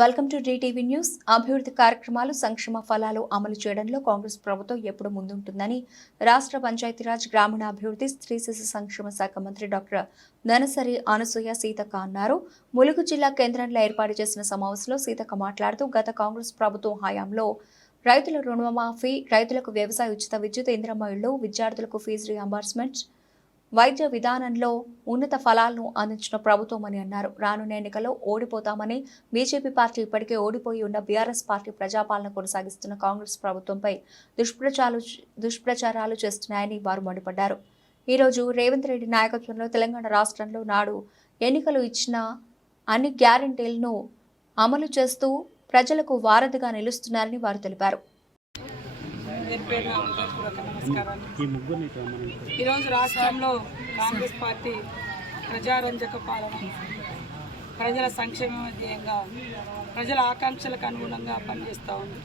Welcome to TV news. అభివృద్ధి కార్యక్రమాలు, సంక్షేమ ఫలాలు అమలు చేయడంలో కాంగ్రెస్ ప్రభుత్వం ఎప్పుడు ముందుంటుందని రాష్ట్ర పంచాయతీరాజ్, గ్రామీణాభివృద్ధి, స్త్రీ శిశు సంక్షేమ శాఖ మంత్రి డాక్టర్ ధనసరి అనసూయ సీతక్క అన్నారు. ములుగు జిల్లా కేంద్రంలో ఏర్పాటు చేసిన సమావేశంలో సీతక్క మాట్లాడుతూ గత కాంగ్రెస్ ప్రభుత్వం హయాంలో రైతుల రుణమాఫీ, రైతులకు వ్యవసాయ ఉచిత విద్యుత్, ఇంద్రమ్మ ఇళ్లు, విద్యార్థులకు ఫీజు రీయింబర్స్మెంట్, వైద్య విధానంలో ఉన్నత ఫలాలను అందించిన ప్రభుత్వం అని అన్నారు. రానున్న ఎన్నికల్లో ఓడిపోతామని బీజేపీ పార్టీ ఇప్పటికే ఓడిపోయి ఉన్న బీఆర్ఎస్ పార్టీ ప్రజాపాలన కొనసాగిస్తున్న కాంగ్రెస్ ప్రభుత్వంపై దుష్ప్రచారాలు చేస్తున్నాయని వారు మండిపడ్డారు. ఈరోజు రేవంత్ రెడ్డి నాయకత్వంలో తెలంగాణ రాష్ట్రంలో నాడు ఎన్నికలు ఇచ్చిన అన్ని గ్యారంటీలను అమలు చేస్తూ ప్రజలకు వారధిగా నిలుస్తున్నారని వారు తెలిపారు. ఈరోజు రాష్ట్రంలో కాంగ్రెస్ పార్టీ ప్రజారంజక పాలన, ప్రజల సంక్షేమ ధ్యేయంగా, ప్రజల ఆకాంక్షలకు అనుగుణంగా పనిచేస్తూ ఉంది.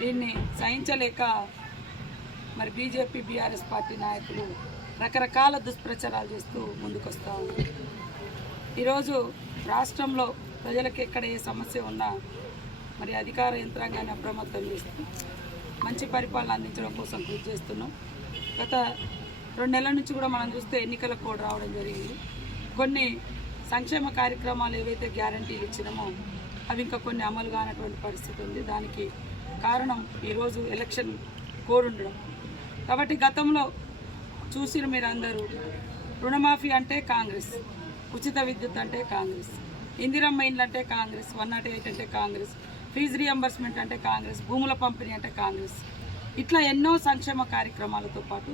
దీన్ని సహించలేక మరి బీజేపీ, బీఆర్ఎస్ పార్టీ నాయకులు రకరకాల దుష్ప్రచారాలు చేస్తూ ముందుకొస్తూ ఉన్నారు. ఈరోజు రాష్ట్రంలో ప్రజలకు ఎక్కడ ఏ సమస్య ఉన్నా మరి అధికార యంత్రాంగాన్ని అప్రమత్తం చేస్తూ మంచి పరిపాలన అందించడం కోసం కృషి చేస్తున్నాం. గత 2 నెలల నుంచి కూడా మనం చూస్తే ఎన్నికల కోడ్ రావడం జరిగింది. కొన్ని సంక్షేమ కార్యక్రమాలు ఏవైతే గ్యారంటీలు ఇచ్చినామో అవి ఇంకా కొన్ని అమలు కానటువంటి పరిస్థితి ఉంది. దానికి కారణం ఈరోజు ఎలక్షన్ కోడ్ ఉండడం. కాబట్టి గతంలో చూసిన మీరు అందరూ రుణమాఫీ అంటే కాంగ్రెస్, ఉచిత విద్యుత్ అంటే కాంగ్రెస్, ఇందిరమ్మ ఇండ్లు అంటే కాంగ్రెస్, 108 అంటే కాంగ్రెస్, ఫీజు రీయింబర్స్మెంట్ అంటే కాంగ్రెస్, భూముల పంపిణీ అంటే కాంగ్రెస్, ఇట్లా ఎన్నో సంక్షేమ కార్యక్రమాలతో పాటు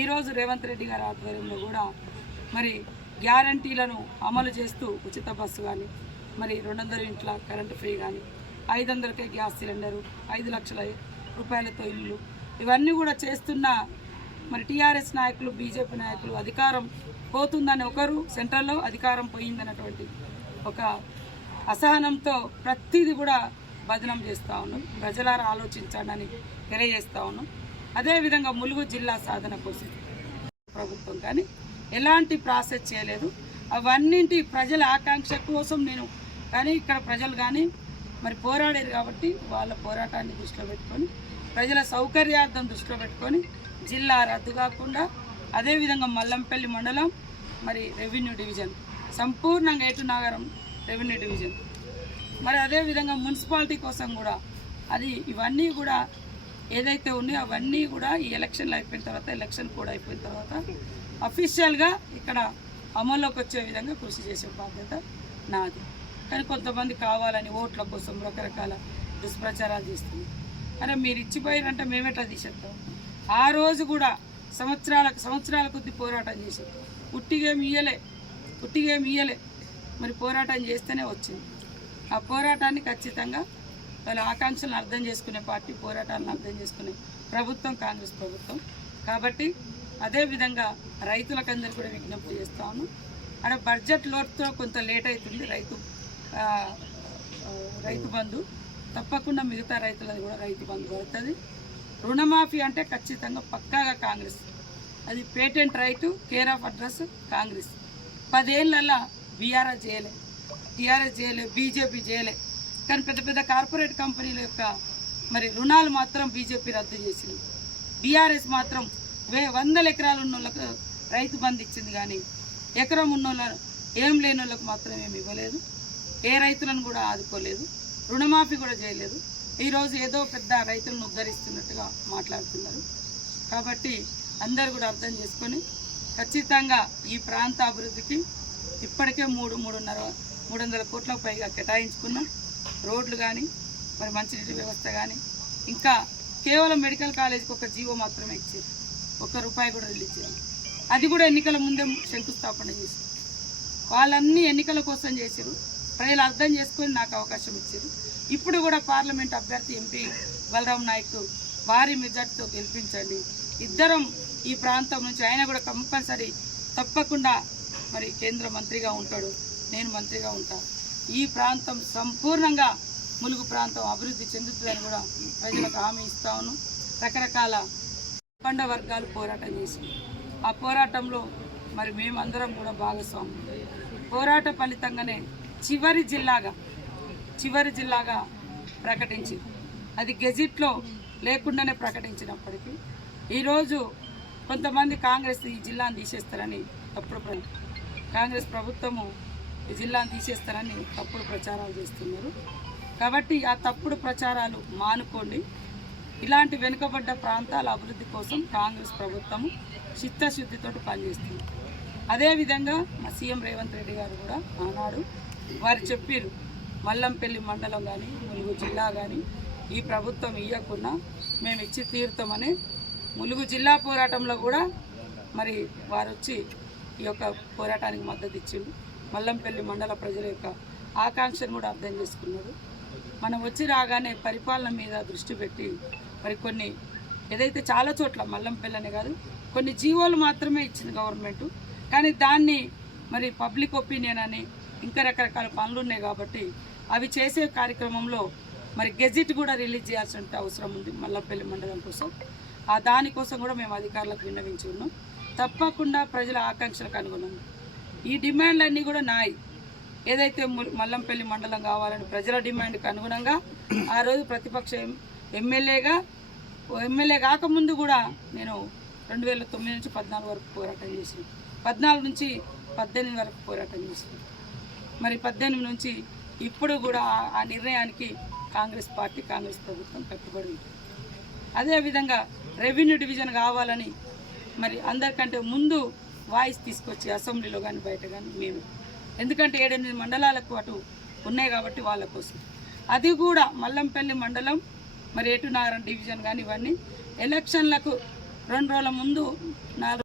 ఈరోజు రేవంత్ రెడ్డి గారి ఆధ్వర్యంలో కూడా మరి గ్యారంటీలను అమలు చేస్తూ ఉచిత బస్సు కానీ, మరి 200 ఇంట్ల కరెంటు ఫ్రీ కానీ, 500కే గ్యాస్ సిలిండరు, 5 లక్షల రూపాయలతో ఇల్లు, ఇవన్నీ కూడా చేస్తున్న మరి టీఆర్ఎస్ నాయకులు, బీజేపీ నాయకులు అధికారం పోతుందని ఒకరు, సెంట్రల్లో అధికారం పోయిందన్నటువంటి ఒక అసహనంతో ప్రతిదీ కూడా బదనం చేస్తూ ఉన్నాం. ప్రజలారా ఆలోచించండి తెలియజేస్తూ ఉన్నాం. అదేవిధంగా ములుగు జిల్లా సాధన కోసం ప్రభుత్వం కానీ ఎలాంటి ప్రాసెస్ చేయలేదు. అవన్నింటి ప్రజల ఆకాంక్ష కోసం నేను కానీ ఇక్కడ ప్రజలు కానీ మరి పోరాడారు కాబట్టి వాళ్ళ పోరాటాన్ని దృష్టిలో పెట్టుకొని, ప్రజల సౌకర్యార్థం దృష్టిలో పెట్టుకొని జిల్లా రద్దు కాకుండా, అదేవిధంగా మల్లంపల్లి మండలం మరి రెవెన్యూ డివిజన్ సంపూర్ణంగా ఏటునగరం రెవెన్యూ డివిజన్, మరి అదేవిధంగా మున్సిపాలిటీ కోసం కూడా అది ఇవన్నీ కూడా ఏదైతే ఉన్నాయో అవన్నీ కూడా ఈ ఎలక్షన్లు అయిపోయిన తర్వాత, ఎలక్షన్ కూడా అయిపోయిన తర్వాత అఫీషియల్గా ఇక్కడ అమల్లోకి వచ్చే విధంగా కృషి చేసే బాధ్యత నాది. కానీ కొంతమంది కావాలని ఓట్ల కోసం రకరకాల దుష్ప్రచారాలు చేస్తుంది. అరే మీరు ఇచ్చిపోయారంటే మేమేట్లా తీసేస్తాం? ఆ రోజు కూడా సంవత్సరాల కొద్ది పోరాటం చేసాం. ఉట్టిగేమి ఇయ్యలే, మరి పోరాటం చేస్తేనే వచ్చింది. ఆ పోరాటాన్ని ఖచ్చితంగా వాళ్ళ ఆకాంక్షలను అర్థం చేసుకునే పార్టీ, పోరాటాలను అర్థం చేసుకునే ప్రభుత్వం కాంగ్రెస్ ప్రభుత్వం. కాబట్టి అదేవిధంగా రైతులకందరూ కూడా విజ్ఞప్తి చేస్తాము. అక్కడ బడ్జెట్ లోటుతో కొంత లేట్ అవుతుంది. రైతు బంధు తప్పకుండా మిగతా రైతులది కూడా రైతు బంధు పడుతుంది. రుణమాఫీ అంటే ఖచ్చితంగా పక్కాగా కాంగ్రెస్, అది patent right, care of address Congress. 10 ఏళ్ళల్లో బీఆర్ఎస్ చేయలే, టీఆర్ఎస్ చేయలే, బీజేపీ చేయలే. కానీ పెద్ద పెద్ద కార్పొరేట్ కంపెనీల యొక్క మరి రుణాలు మాత్రం బీజేపీ రద్దు చేసింది. బీఆర్ఎస్ మాత్రం 100 ఎకరాలు ఉన్న వాళ్ళకు రైతు బంధు ఇచ్చింది, కానీ ఎకరం ఉన్న వాళ్ళ ఏం లేని వాళ్ళకు మాత్రం ఏమి ఇవ్వలేదు. ఏ రైతులను కూడా ఆదుకోలేదు, రుణమాఫీ కూడా చేయలేదు. ఈరోజు ఏదో పెద్ద రైతులను ఉద్ధరిస్తున్నట్టుగా మాట్లాడుతున్నారు. కాబట్టి అందరూ కూడా అర్థం చేసుకొని ఖచ్చితంగా ఈ ప్రాంత అభివృద్ధికి ఇప్పటికే 300 కోట్లకు పైగా కేటాయించుకున్నాం. రోడ్లు కానీ, మరి మంచినీటి వ్యవస్థ కానీ, ఇంకా కేవలం మెడికల్ కాలేజీకి ఒక జీవో మాత్రమే ఇచ్చారు, ₹1 కూడా రిలీజ్ చేయాలి. అది కూడా ఎన్నికల ముందే శంకుస్థాపన చేశారు. వాళ్ళన్నీ ఎన్నికల కోసం చేశారు. ప్రజలు అర్థం చేసుకొని నాకు అవకాశం ఇచ్చారు. ఇప్పుడు కూడా పార్లమెంట్ అభ్యర్థి ఎంపీ బలరాం నాయక్ భారీ మెజార్టీతో గెలిపించండి. ఇద్దరం ఈ ప్రాంతం నుంచి, ఆయన కూడా కంపల్సరీ తప్పకుండా మరి కేంద్ర మంత్రిగా ఉంటాడు, నేను మంత్రిగా ఉంటాను. ఈ ప్రాంతం సంపూర్ణంగా ములుగు ప్రాంతం అభివృద్ధి చెందుతుందని కూడా ప్రజలకు హామీ ఇస్తాను. రకరకాల పండ వర్గాలు పోరాటం చేసి ఆ పోరాటంలో మరి మేమందరం కూడా భాగస్వామ్యం. పోరాట ఫలితంగానే చివరి జిల్లాగా చివరి జిల్లాగా ప్రకటించింది. అది గెజిట్లో లేకుండానే ప్రకటించినప్పటికీ ఈరోజు కొంతమంది కాంగ్రెస్ ఈ జిల్లాను తీసేస్తారని కాంగ్రెస్ ప్రభుత్వము ఈ జిల్లాను తీసేస్తారని తప్పుడు ప్రచారాలు చేస్తున్నారు. కాబట్టి ఆ తప్పుడు ప్రచారాలు మానుకోండి. ఇలాంటి వెనుకబడ్డ ప్రాంతాల అభివృద్ధి కోసం కాంగ్రెస్ ప్రభుత్వము చిత్తశుద్ధితో పనిచేస్తుంది. అదేవిధంగా మా సీఎం రేవంత్ రెడ్డి గారు కూడా ఆనాడు వారు చెప్పారు, మల్లంపల్లి మండలం కానీ ములుగు జిల్లా కానీ ఈ ప్రభుత్వం ఇవ్వకుండా మేము ఇచ్చి తీరుతామని ములుగు జిల్లా పోరాటంలో కూడా మరి వారు వచ్చి ఈ యొక్క పోరాటానికి మద్దతు ఇచ్చిండు. మల్లంపల్లి మండల ప్రజల యొక్క ఆకాంక్షను కూడా అర్థం చేసుకున్నారు. మనం వచ్చి రాగానే పరిపాలన మీద దృష్టి పెట్టి మరి కొన్ని ఏదైతే చాలా చోట్ల మల్లంపల్లి అనే కాదు కొన్ని జీవోలు మాత్రమే ఇచ్చింది గవర్నమెంట్. కానీ దాన్ని మరి పబ్లిక్ ఒపీనియన్ అని ఇంకా రకరకాల పనులు ఉన్నాయి కాబట్టి అవి చేసే కార్యక్రమంలో మరి గెజిట్ కూడా రిలీజ్ చేయాల్సిన అవసరం ఉంది మల్లంపల్లి మండలం కోసం. ఆ దానికోసం కూడా మేము అధికారులకు విన్నవించి ఉన్నాం. తప్పకుండా ప్రజల ఆకాంక్షలకు అనుగుణంగా ఈ డిమాండ్లన్నీ కూడా నాయి. ఏదైతే మల్లంపల్లి మండలం కావాలని ప్రజల డిమాండ్కి అనుగుణంగా ఆ రోజు ప్రతిపక్ష ఎమ్మెల్యే కాకముందు కూడా నేను 2009 నుంచి 14 వరకు పోరాటం చేసాను. 14 నుంచి 18 వరకు పోరాటం చేసాను. మరి 18 నుంచి ఇప్పుడు కూడా ఆ నిర్ణయానికి కాంగ్రెస్ ప్రభుత్వం కట్టుబడి ఉంది. అదేవిధంగా రెవెన్యూ డివిజన్ కావాలని మరి అందరికంటే ముందు వాయిస్ తీసుకొచ్చి అసెంబ్లీలో కానీ బయట కానీ మేము, ఎందుకంటే 7-8 మండలాలకు అటు ఉన్నాయి కాబట్టి వాళ్ళ కోసం. అది కూడా మల్లంపల్లి మండలం మరి ఎటునాగరం డివిజన్ కానీ ఇవన్నీ ఎలక్షన్లకు 2 రోజుల ముందు 4